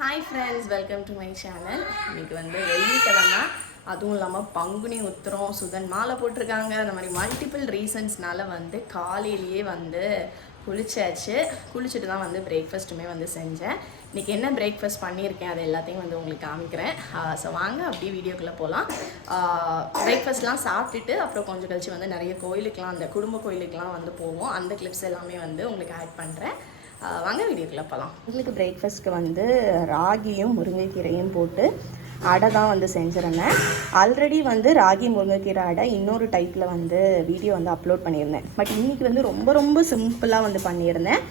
Hi friends, welcome to my channel. இன்றைக்கி வந்து வெள்ளிக்கிழமை, அதுவும் இல்லாமல் பங்குனி உத்திரம், சுதன் மாலை போட்டிருக்காங்க. அந்த மாதிரி மல்டிபிள் ரீசன்ஸ்னால வந்து காலையிலேயே வந்து குளிச்சுட்டு தான் வந்து பிரேக்ஃபாஸ்ட்டுமே வந்து செஞ்சேன். இன்றைக்கி என்ன பிரேக்ஃபாஸ்ட் பண்ணியிருக்கேன் அது எல்லாத்தையும் வந்து உங்களுக்கு காமிக்கிறேன். ஸோ வாங்க அப்படியே வீடியோக்குள்ளே போகலாம். பிரேக்ஃபாஸ்ட்லாம் சாப்பிட்டுட்டு அப்புறம் கொஞ்சம் கழிச்சு வந்து நிறைய கோயிலுக்கெலாம், அந்த குடும்ப கோயிலுக்கெலாம் வந்து போவோம். அந்த கிளிப்ஸ் எல்லாமே வந்து உங்களுக்கு ஆட் பண்ணுறேன். வாங்க வீடியோக்குள்ளே போகலாம். உங்களுக்கு பிரேக்ஃபாஸ்ட்டுக்கு வந்து ராகியும் முருங்கைக்கீரையும் போட்டு அடை தான் வந்து செஞ்சுருந்தேன். ஆல்ரெடி வந்து ராகி முருங்கைக்கீரை அடை இன்னொரு டைப்பில் வந்து வீடியோ வந்து அப்லோட் பண்ணியிருந்தேன். பட் இன்றைக்கி வந்து ரொம்ப சிம்பிளாக வந்து பண்ணியிருந்தேன்.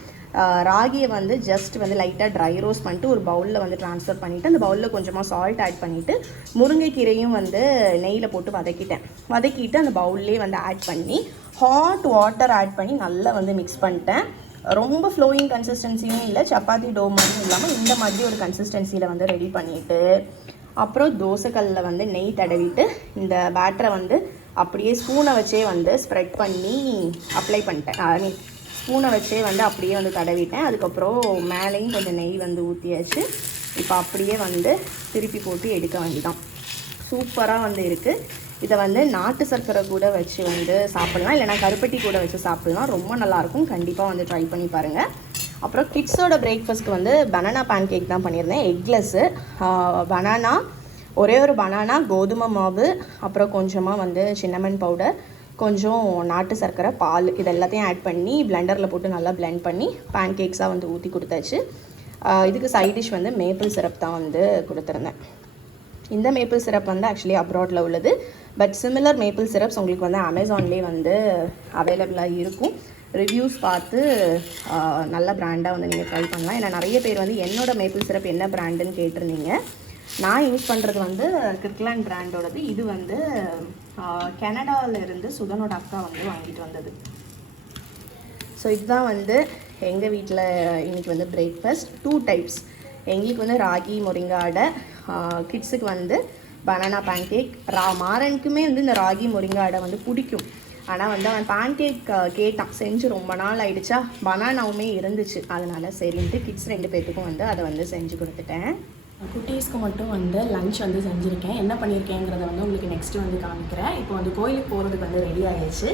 ராகியை வந்து ஜஸ்ட் வந்து லைட்டாக ட்ரை ரோஸ்ட் பண்ணிட்டு ஒரு பவுலில் வந்து ட்ரான்ஸ்ஃபர் பண்ணிவிட்டு அந்த பவுலில் கொஞ்சமாக சால்ட் ஆட் பண்ணிவிட்டு முருங்கைக்கீரையும் வந்து நெய்யில் போட்டு வதக்கிட்டு அந்த பவுல்லே வந்து ஆட் பண்ணி ஹாட் வாட்டர் ஆட் பண்ணி நல்லா வந்து மிக்ஸ் பண்ணிட்டேன். ரொம்ப ஃப்ளோயிங் கன்சிஸ்டன்சியும் இல்லை, சப்பாத்தி டோ மாதிரி இல்லாமல் இந்த மாதிரி ஒரு கன்சிஸ்டன்சியில் வந்து ரெடி பண்ணிவிட்டு அப்புறம் தோசைக்கல்லில் வந்து நெய் தடவிட்டு இந்த பேட்டரை வந்து அப்படியே ஸ்பூனை வச்சே வந்து ஸ்ப்ரெட் பண்ணி அப்ளை பண்ணிட்டேன். ஐ மீன் ஸ்பூனை வச்சே வந்து அப்படியே வந்து தடவிட்டேன். அதுக்கப்புறம் மேலேயும் கொஞ்சம் நெய் வந்து ஊற்றியாச்சு. இப்போ அப்படியே வந்து திருப்பி போட்டு எடுக்க வேண்டியதான். சூப்பராக வந்து இருக்குது. இதை வந்து நாட்டு சர்க்கரை கூட வச்சு வந்து சாப்பிட்லாம், இல்லைனா கருப்பட்டி கூட வச்சு சாப்பிட்லாம். ரொம்ப நல்லாயிருக்கும். கண்டிப்பாக வந்து ட்ரை பண்ணி பாருங்கள். அப்புறம் கிட்ஸோட பிரேக்ஃபாஸ்ட்க்கு வந்து பனானா பேன் கேக் தான் பண்ணியிருந்தேன். எக்லெஸ்ஸு, பனானா, ஒரே ஒரு பனானா, கோதுமை மாவு, அப்புறம் கொஞ்சமாக வந்து சின்னமன் பவுடர், கொஞ்சம் நாட்டு சர்க்கரை, பால், இது எல்லாத்தையும் ஆட் பண்ணி பிளெண்டரில் போட்டு நல்லா பிளெண்ட் பண்ணி பேன் கேக்ஸாக வந்து ஊற்றி கொடுத்தாச்சு. இதுக்கு சைட் டிஷ் வந்து மேப்பிள் சிரப் தான் வந்து கொடுத்துருந்தேன். இந்த மேப்பிள் சிரப் வந்து ஆக்சுவலி அப்ராடில் உள்ளது. பட் சிமிலர் மேப்பிள் சிரப்ஸ் உங்களுக்கு வந்து அமேசான்லேயே வந்து அவைலபிளாக இருக்கும். ரிவ்யூஸ் பார்த்து நல்ல பிராண்டாக வந்து நீங்கள் ட்ரை பண்ணலாம். ஏன்னா நிறைய பேர் வந்து என்னோட மேப்பிள் சிரப் என்ன பிராண்டுன்னு கேட்டிருந்தீங்க. நான் யூஸ் பண்ணுறது வந்து கிர்க்லாண்ட் பிராண்டோடது. இது வந்து கனடாவிலேருந்து சுதனோட அக்கா வந்து வாங்கிட்டு வந்தது. ஸோ இதுதான் வந்து எங்கள் வீட்டில் இன்றைக்கி வந்து பிரேக்ஃபாஸ்ட். 2 டைப்ஸ். எங்களுக்கு வந்து ராகி முருங்கை அடை, கிட்ஸுக்கு வந்து பனானா பேன்கேக். மாறனுக்குமே வந்து இந்த ராகி முருங்கை அடை வந்து பிடிக்கும். ஆனால் வந்து அவன் பேன்கேக் கேட்டான். செஞ்சு ரொம்ப நாள் ஆகிடுச்சா, பனானாவுமே இருந்துச்சு. அதனால் சரின்ட்டு கிட்ஸ் 2 பேர்த்துக்கும் வந்து அதை வந்து செஞ்சு கொடுத்துட்டேன். குட்டீஸ்க்கு மட்டும் வந்து லஞ்ச் வந்து செஞ்சுருக்கேன். என்ன பண்ணியிருக்கேங்கிறத வந்து உங்களுக்கு நெக்ஸ்ட்டு வந்து காமிக்கிறேன். இப்போ வந்து கோயிலுக்கு போகிறதுக்கு வந்து ரெடி ஆகிடுச்சு.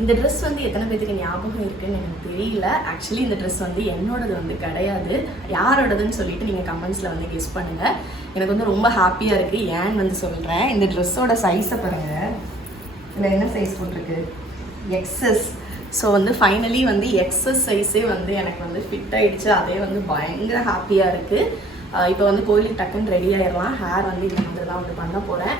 இந்த ட்ரெஸ் வந்து எத்தனை பேருக்கு ஞாபகம் இருக்குதுன்னு எனக்கு தெரியல. ஆக்சுவலி இந்த ட்ரெஸ் வந்து என்னோடது வந்து கிடையாது. யாரோடதுன்னு சொல்லிட்டு நீங்கள் கமெண்ட்ஸில் வந்து கெஸ் பண்ணுங்கள். எனக்கு வந்து ரொம்ப ஹாப்பியாக இருக்குது. ஏன்னு வந்து சொல்கிறேன். இந்த ட்ரெஸ்ஸோட சைஸை பாருங்கள். இதில் என்ன சைஸ் போட்டிருக்கு? எக்ஸஸ். ஸோ வந்து ஃபைனலி வந்து எக்ஸஸ் சைஸே வந்து எனக்கு வந்து ஃபிட் ஆகிடுச்சு. அதே வந்து பயங்கர ஹாப்பியாக இருக்குது. இப்போ வந்து கோயிலுக்கு டக்குன்னு ரெடி ஆகிடலாம். ஹேர் வந்து இந்த மாதிரி தான் வந்து பண்ண போகிறேன்.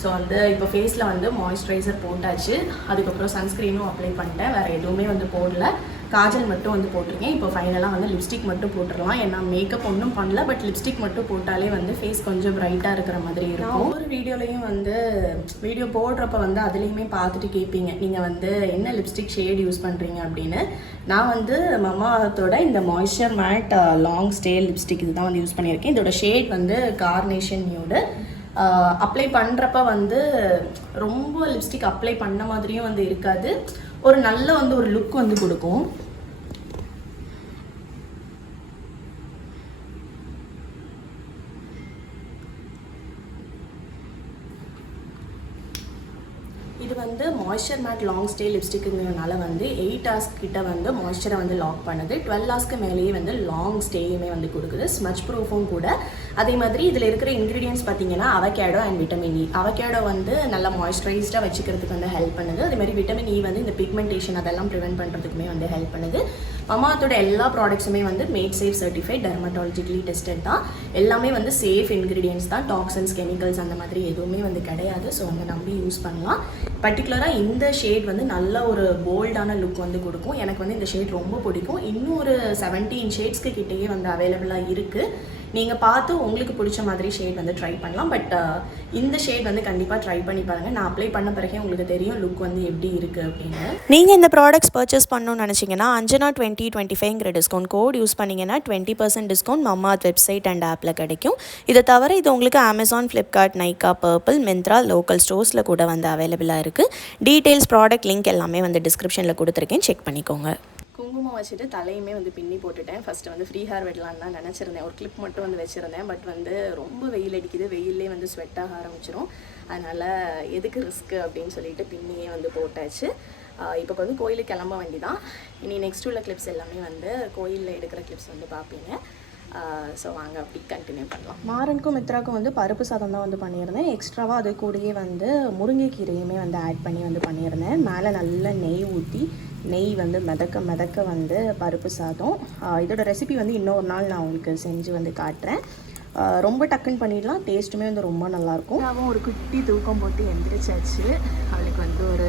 ஸோ வந்து இப்போ ஃபேஸில் வந்து மாய்ஸ்சரைசர் போட்டாச்சு. அதுக்கப்புறம் சன்ஸ்க்ரீனும் அப்ளை பண்ணிட்டேன். வேறு எதுவுமே வந்து போடல. காஜல் மட்டும் வந்து போட்டிருக்கேன். இப்போ ஃபைனலாக வந்து லிப்ஸ்டிக் மட்டும் போட்டுடலாம். ஏன்னா மேக்கப் ஒன்றும் பண்ணல. பட் லிப்ஸ்டிக் மட்டும் போட்டாலே வந்து ஃபேஸ் கொஞ்சம் ப்ரைட்டாக இருக்கிற மாதிரி இருக்கும். ஒவ்வொரு வீடியோலையும் வந்து வீடியோ போடுறப்ப வந்து அதுலேயுமே பார்த்துட்டு கேட்பீங்க, நீங்கள் வந்து என்ன லிப்ஸ்டிக் ஷேட் யூஸ் பண்ணுறீங்க அப்படின்னு. நான் வந்து மமாத்தோட இந்த moisture matte long stay lipstick இது தான் வந்து யூஸ் பண்ணியிருக்கேன். இதோட ஷேட் வந்து கார்னேஷன் நியூடு. அப்ளை பண்ணுறப்ப வந்து ரொம்ப லிப்ஸ்டிக் அப்ளை பண்ண மாதிரியும் வந்து இருக்காது. ஒரு நல்ல வந்து ஒரு லுக் வந்து கொடுக்கும். இது வந்து மாய்ஸ்சர் மேட் லாங் ஸ்டே லிப்ஸ்டிக்குங்கிறதுனால வந்து 8 hours கிட்ட வந்து மாய்ஸ்சரை வந்து லாக் பண்ணுது. 12 hours மேலேயே வந்து லாங் ஸ்டேயுமே வந்து கொடுக்குது. ஸ்மச் ப்ரூஃபும் கூட. அதே மாதிரி இதில் இருக்கிற இன்க்ரீடியன்ஸ் பார்த்தீங்கன்னா avocado and vitamin E. Avocado வந்து நல்லா மாய்ஸ்சரைஸ்டாக வச்சுக்கிறதுக்கு வந்து ஹெல்ப் பண்ணுது. அதே மாதிரி விட்டமின் இ வந்து இந்த பிக்மெண்டேஷன் அதெல்லாம் ப்ரிவென்ட் பண்ணுறதுக்குமே வந்து ஹெல்ப் பண்ணுது. மமாத்தோட எல்லா ப்ராடக்ட்ஸுமே வந்து mat safe certified, dermatologically tested தான். எல்லாமே வந்து சேஃப் இன்க்ரீடியன்ஸ் தான். டாக்ஸின்ஸ், கெமிக்கல்ஸ் அந்த மாதிரி எதுவுமே வந்து கிடையாது. ஸோ வந்து நம்பி யூஸ் பண்ணலாம். பர்டிகுலராக இந்த ஷேட் வந்து நல்ல ஒரு போல்டான லுக் வந்து கொடுக்கும். எனக்கு வந்து இந்த ஷேட் ரொம்ப பிடிக்கும். இன்னும் ஒரு 17 ஷேட்ஸ்க்கு கிட்டேயே வந்து அவைலபிளாக இருக்குது. நீங்கள் பார்த்து உங்களுக்கு பிடிச்ச மாதிரி ஷேட் வந்து ட்ரை பண்ணலாம். பட் இந்த ஷேட் வந்து கண்டிப்பாக ட்ரை பண்ணி பாருங்கள். நான் அப்ளை பண்ண பிறகு உங்களுக்கு தெரியும் லுக் வந்து எப்படி இருக்குது அப்படின்னு. நீங்கள் இந்த ப்ராடக்ட்ஸ் பர்ச்சேஸ் பண்ணணும்னு நினச்சிங்கன்னா அஞ்சனா 2025ங்கிற டிஸ்கவுண்ட் கோட் யூஸ் பண்ணிங்கன்னா 20% டிஸ்கவுண்ட் மமாத் வெப்சைட் அண்ட் ஆப்பில் கிடைக்கும். இதை தவிர இது உங்களுக்கு Amazon, Flipkart, Nykaa, Purplle, Myntra, local ஸ்டோர்ஸில் கூட வந்து அவைலபிளாக இருக்குது. டீட்டெயில்ஸ், ப்ராடக்ட் லிங்க் எல்லாமே வந்து டிஸ்கிரிப்ஷனில் கொடுத்துருக்கேன். செக் பண்ணிக்கோங்க. குங்கும குங்குமம் வச்சுட்டு தலையுமே வந்து பின்னி போட்டுட்டேன். ஃபஸ்ட்டு வந்து ஃப்ரீ ஹேர் விடலான்னு தான் நினச்சிருந்தேன். ஒரு கிளிப் மட்டும் வந்து வச்சுருந்தேன். பட் வந்து ரொம்ப வெயில் அடிக்குது, வெயிலே வந்து ஸ்வெட் ஆக ஆரம்பிச்சிடும். அதனால் எதுக்கு ரிஸ்க்கு அப்படின்னு சொல்லிட்டு பின்னியே வந்து போட்டாச்சு. இப்போ வந்து கோயிலுக்கு கிளம்ப வேண்டி தான். இனி நெக்ஸ்ட் உள்ள கிளிப்ஸ் எல்லாமே வந்து கோயிலில் எடுக்கிற கிளிப்ஸ் வந்து பார்ப்பீங்க. ஸோ வாங்க அப்படி கண்டினியூ பண்ணலாம். மாறனுக்கும் மித்ராக்கும் வந்து பருப்பு சாதம் தான் வந்து பண்ணியிருந்தேன். எக்ஸ்ட்ராவாக அது கூடயே வந்து முருங்கைக்கீரையுமே வந்து ஆட் பண்ணி வந்து பண்ணியிருந்தேன். மேலே நல்லா நெய் ஊற்றி நெய் வந்து மிதக்க வந்து பருப்பு சாதம். இதோட ரெசிபி வந்து இன்னொரு நாள் நான் உங்களுக்கு செஞ்சு வந்து காட்டுறேன். ரொம்ப டக்குன்னு பண்ணிடலாம், டேஸ்ட்டுமே வந்து ரொம்ப நல்லாயிருக்கும். அவன் ஒரு குட்டி தூக்கம் போட்டு எந்திரிச்சாச்சு. அவளுக்கு வந்து ஒரு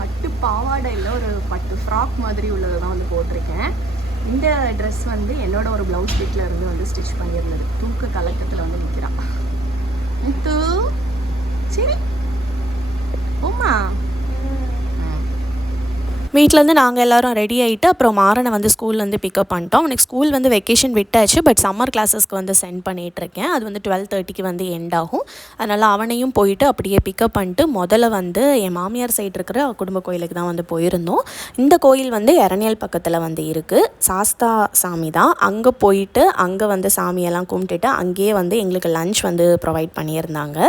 பட்டு பாவாடை இல்லை, ஒரு பட்டு ஃப்ராக் மாதிரி உள்ளது தான் வந்து போட்டிருக்கேன். இந்த ட்ரெஸ் வந்து என்னோட ஒரு ப்ளவுஸ் பீட்டில் இருந்து வந்து ஸ்டிச் பண்ணியிருந்தது. தூக்க கலக்கத்தில் வந்து நிற்கிறான். முத்து சரி ஓமா. வீட்டிலேருந்து நாங்கள் எல்லோரும் ரெடி ஆகிட்டு அப்புறம் மாறனை வந்து ஸ்கூல்லேருந்து பிக்கப் பண்ணிட்டோம். அவனுக்கு ஸ்கூல் வந்து வெக்கேஷன் விட்டாச்சு, பட் சம்மர் கிளாஸஸ்க்கு வந்து சென்ட் பண்ணிகிட்ருக்கேன். அது வந்து 12:30க்கு வந்து எண்ட் ஆகும். அதனால் அவனையும் போயிட்டு அப்படியே பிக்கப் பண்ணிட்டு முதல்ல வந்து என் மாமியார் சைடு இருக்கிற குடும்ப கோயிலுக்கு தான் வந்து போயிருந்தோம். இந்த கோயில் வந்து இரணியல் பக்கத்தில் வந்து இருக்குது. சாஸ்தா சாமி தான். அங்கே போயிட்டு அங்கே வந்து சாமியெல்லாம் கும்பிட்டுட்டு அங்கேயே வந்து எங்களுக்கு லன்ச் வந்து ப்ரொவைட் பண்ணியிருந்தாங்க.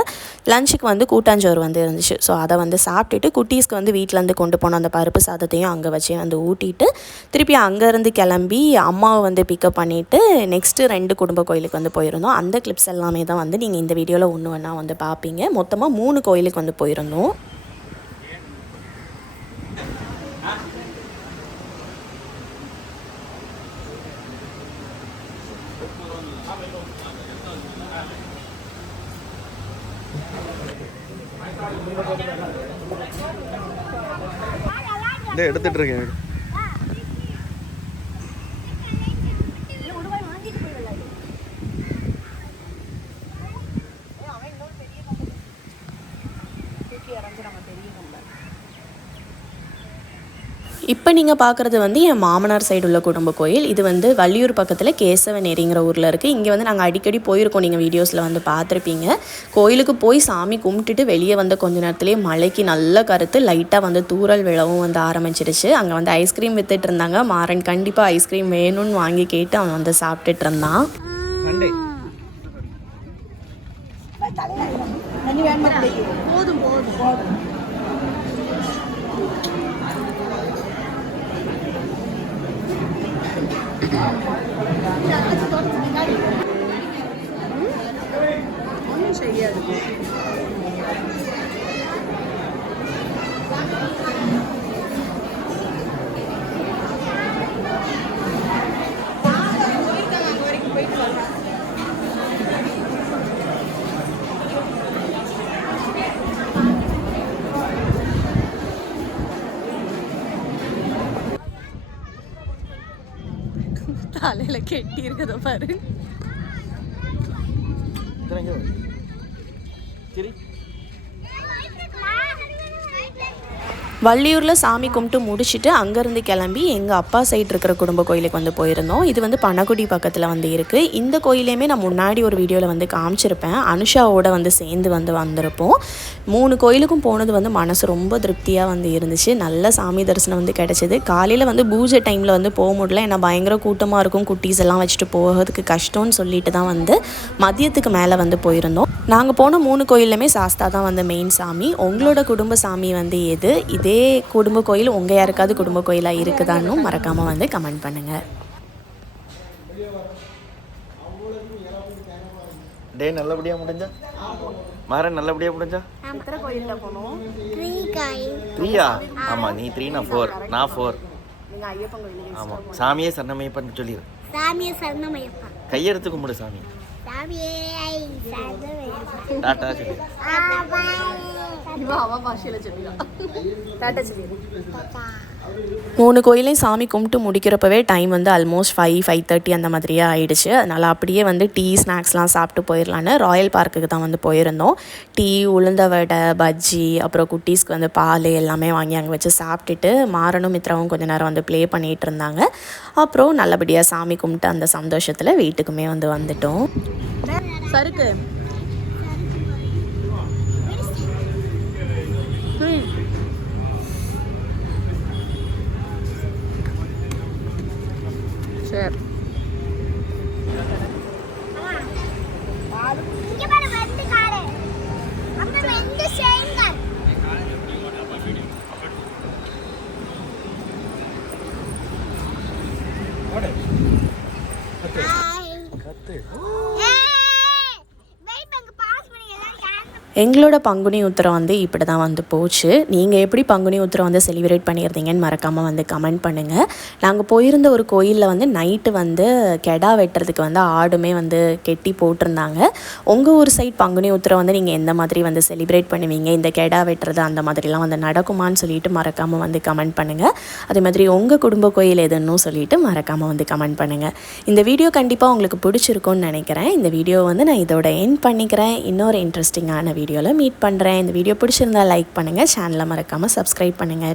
லஞ்சுக்கு வந்து கூட்டாஞ்சோறு வந்து இருந்துச்சு. ஸோ அதை வந்து சாப்பிட்டுட்டு குட்டீஸ்க்கு வந்து வீட்டிலேருந்து கொண்டு போன அந்த பருப்பு சாதத்தை அங்கே வச்சே வந்து ஊட்டிட்டு திருப்பி அங்கேருந்து கிளம்பி அம்மாவை வந்து பிக்கப் பண்ணிவிட்டு நெக்ஸ்ட்டு 2 குடும்ப கோயிலுக்கு வந்து போயிருந்தோம். அந்த கிளிப்ஸ் எல்லாமே தான் வந்து நீங்கள் இந்த வீடியோவில் ஒன்று ஒன்றா வந்து பார்ப்பீங்க. மொத்தமாக 3 கோயிலுக்கு வந்து போயிருந்தோம். எடுத்துட்டு இருக்கேன். இப்போ நீங்கள் பார்க்குறது வந்து என் மாமனார் சைடு உள்ள குடும்ப கோயில். இது வந்து வள்ளியூர் பக்கத்தில் கேசவநேரிங்கிற ஊரில் இருக்குது. இங்கே வந்து நாங்கள் அடிக்கடி போயிருக்கோம், நீங்கள் வீடியோஸில் வந்து பார்த்துருப்பீங்க. கோயிலுக்கு போய் சாமி கும்பிட்டுட்டு வெளியே வந்த கொஞ்ச நேரத்துலேயே மழைக்கு நல்ல கருத்து லைட்டாக வந்து தூறல் விழவும் வந்து ஆரம்பிச்சிருச்சு. அங்கே வந்து ஐஸ்கிரீம் விற்றுட்டு இருந்தாங்க. மாறன் கண்டிப்பாக ஐஸ்கிரீம் வேணும்னு வாங்கி கேட்டு அவன் வந்து சாப்பிட்டுட்டு இருந்தான். போதும் போதும் போதும். ஒன்றும் செய்யாது. தலையில் கெட்டி இருக்கத பாரு. வள்ளியூரில் சாமி கும்பிட்டு முடிச்சுட்டு அங்கேருந்து கிளம்பி எங்கள் அப்பா சைடு இருக்கிற குடும்ப கோயிலுக்கு வந்து போயிருந்தோம். இது வந்து பனகுடி பக்கத்தில் வந்து இருக்குது. இந்த கோயிலையுமே நான் முன்னாடி ஒரு வீடியோவில் வந்து காமிச்சிருப்பேன். அனுஷாவோட வந்து சேர்ந்து வந்து வந்திருப்போம். 3 கோயிலுக்கும் போனது வந்து மனசு ரொம்ப திருப்தியாக வந்து இருந்துச்சு. நல்ல சாமி தரிசனம் வந்து கிடச்சிது. காலையில் வந்து பூஜை டைமில் வந்து போக முடியல, ஏன்னா பயங்கர கூட்டமாக இருக்கும், குட்டீஸ் எல்லாம் வச்சுட்டு போகிறதுக்கு கஷ்டம்னு சொல்லிட்டு தான் வந்து மதியத்துக்கு மேலே வந்து போயிருந்தோம். நாங்கள் போன 3 கோயிலுமே சாஸ்தா தான் வந்து மெயின் சாமி. உங்களோட குடும்ப சாமி வந்து எது? இதே குடும்ப கோயில் உங்கள் யாருக்காவது குடும்ப கோயிலாக இருக்குதான்னு மறக்காமல் வந்து கமெண்ட் பண்ணுங்கள். டே நல்லபடியா முடிஞ்சா? மாறன் நல்லபடியா முடிஞ்சா? எத்தனை கோயிலில் போனோம்? 3யா? ஆமாம், நீ 3, நான் 4. நான் 4. நீங்கள் ஐயப்பன் கோயிலுக்கு. ஆமாம், சாமியே சரணமையப்பன்னு சொல்லிடு. சாமியே சரணமையப்பா. கையெடுத்து கும்பிடு சாமி. சாமியே சரணமையப்பா. டாட்டா சொல்லு. அவ பாஷையில் சொல்லிடும். டாட்டா சொல்லிடு. 3 கோயிலையும் சாமி கும்பிட்டு முடிக்கிறப்பவே டைம் வந்து ஆல்மோஸ்ட் 5-5:30 அந்த மாதிரியே ஆயிடுச்சு. அதனால் அப்படியே வந்து டீ ஸ்நாக்ஸ்லாம் சாப்பிட்டு போயிடலான்னு ராயல் பார்க்குக்கு தான் வந்து போயிருந்தோம். டீ, உளுந்த வடை, பஜ்ஜி, அப்புறம் குட்டீஸ்க்கு வந்து பால் எல்லாமே வாங்கி அங்கே வச்சு சாப்பிட்டுட்டு மாறனும் மித்ராவும் கொஞ்சம் நேரம் வந்து ப்ளே பண்ணிகிட்டு இருந்தாங்க. அப்புறம் நல்லபடியாக சாமி கும்பிட்டு அந்த சந்தோஷத்தில் வீட்டுக்குமே வந்து வந்துட்டோம். சருக்கு சரி. இங்க பாரு வந்து காடு. அங்க வந்து சேங்க. எங்களோட பங்குனி உத்திரம் வந்து இப்படி தான் வந்து போச்சு. நீங்கள் எப்படி பங்குனி உத்திரம் வந்து செலிப்ரேட் பண்ணியிருந்தீங்கன்னு மறக்காமல் வந்து கமெண்ட் பண்ணுங்கள். நாங்கள் போயிருந்த ஒரு கோயிலில் வந்து நைட்டு வந்து கெடா வெட்டுறதுக்கு வந்து ஆடுமே வந்து கெட்டி போட்டிருந்தாங்க. உங்கள் ஊர் சைட் பங்குனி உத்திரம் வந்து நீங்கள் எந்த மாதிரி வந்து செலிப்ரேட் பண்ணுவீங்க, இந்த கெடா வெட்டுறது அந்த மாதிரிலாம் வந்து நடக்குமான்னு சொல்லிட்டு மறக்காமல் வந்து கமெண்ட் பண்ணுங்கள். அதே மாதிரி உங்கள் குடும்ப கோயில் எதுன்னு சொல்லிட்டு மறக்காமல் வந்து கமெண்ட் பண்ணுங்கள். இந்த வீடியோ கண்டிப்பாக உங்களுக்கு பிடிச்சிருக்கும்னு நினைக்கிறேன். இந்த வீடியோ வந்து நான் இதோட எண்ட் பண்ணிக்கிறேன். இன்னொரு இன்ட்ரெஸ்டிங்கான வீடியோவில் மீட் பண்ணுறேன். இந்த வீடியோ பிடிச்சிருந்தா லைக் பண்ணுங்கள், சேனலை மறக்காமல் சப்ஸ்கிரைப் பண்ணுங்கள்.